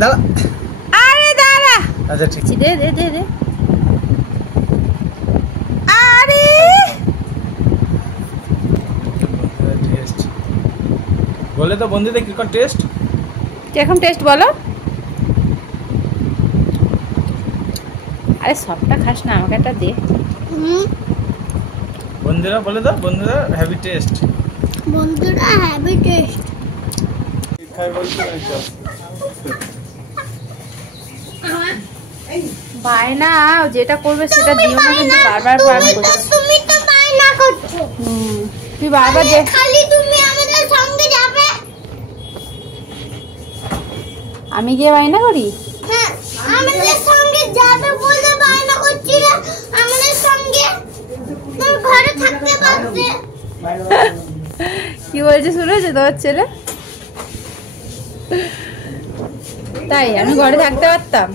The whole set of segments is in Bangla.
দাঁড়া। আরে দাঁড়া। আচ্ছা ঠিক আছে, দে দে দে দে। আরে টেস্ট বলে তো বন্ধুদের কি কোন টেস্ট? কিরকম টেস্ট বলো? আরে সবটা খাস না, আমাকে একটা দে। বন্ধুরা বলে দাও, বন্ধুরা হ্যাভি টেস্ট। বন্ধুরা হ্যাভি টেস্ট। খাই বলছি না তো। বায়না যেটা করবে সেটা দিও না, কিন্তু বারবার বারণ করছিস। তুমি তো বায়না করছো। তুই বারবার দে। খালি তুমি আমাদের সঙ্গে যাবে। আমি গিয়ে বায়না করি? হ্যাঁ, আমাদের সঙ্গে যাবে বলে বায়না করছিল। আমাদের সঙ্গে তোর ঘরে থাকতে পারবে। কি বলছে শুনেছে তোমার ছেলে? তাই আমি ঘরে থাকতে পারতাম?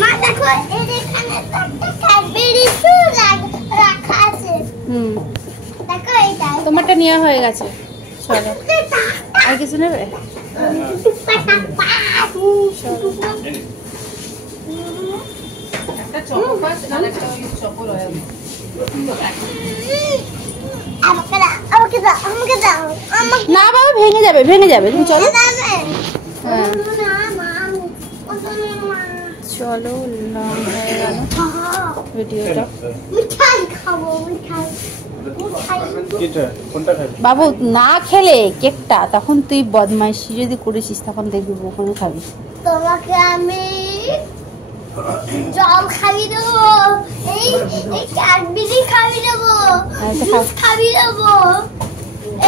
মা দেখো এর এখানে একটা ক্যাডবেরি শু রাখা আছে। দেখো এইটা। তোমারটা নেওয়া হয়ে গেছে, চলো। আর কিছু নেবে? না বাবা, ভেঙে যাবে ভেঙে যাবে, তুমি চলো। হ্যাঁ চলো, লং হয়ে গেল ভিডিওটা। মিঠাই খাবো, মিঠাই। কোনটা খাবি? বাবু না খেলে কেকটা, তখন তুই বদমাইশি যদি করেছিস তখন দেখবি ওখানে খাবি। তোমাকে আমি জল খাইয়ে দেবো, এই ক্যাডবেরি খাইয়ে দেবো, জুস খাইয়ে দেবো,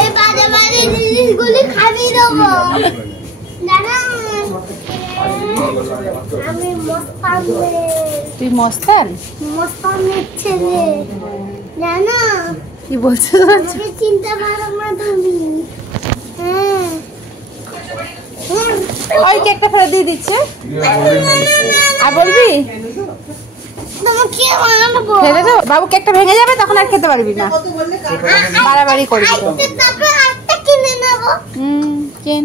এই বাজে বাজে জিনিসগুলি খাইয়ে দেবো। জানো আমি মস্তান মেয়ে। তুই মস্তান? মস্তানের ছেলে, জানো? কি বলছো? আমাকে চিনতে পারো না তুমি? হ্যাঁ। ওই কেকটা ফেরত দিয়ে দিচ্ছে। আর বলবি তোমাকে মারবো। ফেলে দাও বাবু, কেকটা ভেঙে যাবে, তখন আর খেতে পারবি না। বাড়াবাড়ি করবি তো। তারপর একটা কিনে নেবো। কেন?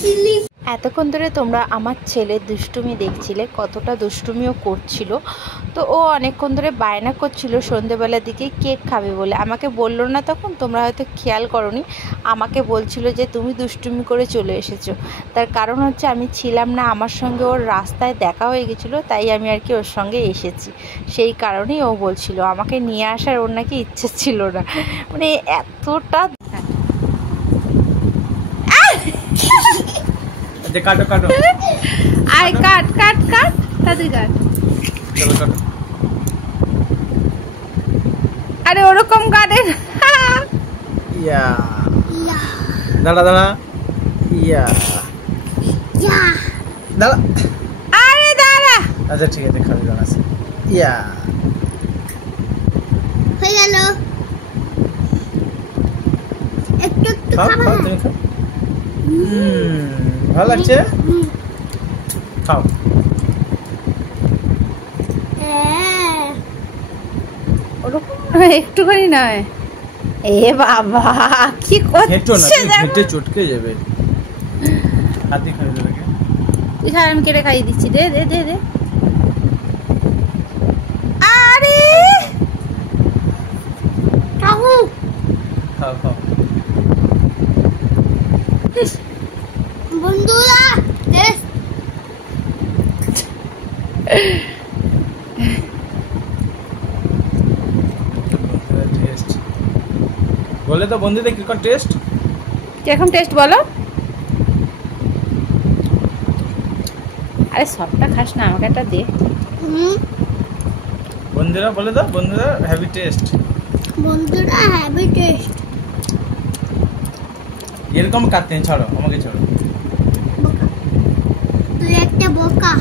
সিলি। এতক্ষণ ধরে তোমরা আমার ছেলের দুষ্টুমি দেখছিলে, কতটা দুষ্টুমিও করছিল। তো ও অনেকক্ষণ ধরে বায়না করছিল সন্ধেবেলার দিকে কেক খাবে বলে। আমাকে বললো না তখন, তোমরা হয়তো খেয়াল করোনি। আমাকে বলছিল যে তুমি দুষ্টুমি করে চলে এসেছো। তার কারণ হচ্ছে আমি ছিলাম না, আমার সঙ্গে ওর রাস্তায় দেখা হয়ে গেছিলো, তাই আমি আর কি ওর সঙ্গে এসেছি। সেই কারণেই ও বলছিল আমাকে নিয়ে আসার ওর নাকি ইচ্ছে ছিল না, মানে এতটা। কাটো কাটো, আয় কাট কাট কাট, তাড়াতাড়ি কাট। চলো কাটো। আরে ওরকম কাটে না। ইয়া দাঁড়া দাঁড়া, ইয়া দাঁড়া। আরে দাঁড়া। আচ্ছা ঠিক আছে, খাবি দাঁড়া। ইয়া হয়ে গেল। একটু একটু খাও খাবো খাও, না? তুমি খাও। ভালো লাগছে, খাও। হ্যাঁ। ওরকম একটুখানি নয়। এ বাবা কি হেঁটো না, করছে তুমি হেঁটে চটকে যাবে। হাতে খাবি তোকে। তুই খা, আমি কেটে খাইয়ে দিচ্ছি। দে দে দে দে। আরে খাবো। খাও খাও। বন্ধুরা টেস্ট বলে তো বন্ধুদের কি কোন টেস্ট? কিরকম টেস্ট বলো? আরে সবটা খাস না, আমাকে একটা দে। বন্ধুরা বলে দাও, বন্ধুরা হ্যাভি টেস্ট। বন্ধুরা হ্যাভি টেস্ট। এরকম কাটতে ছাড়ো, আমাকে ছাড়ো। তুই একটা বোকা।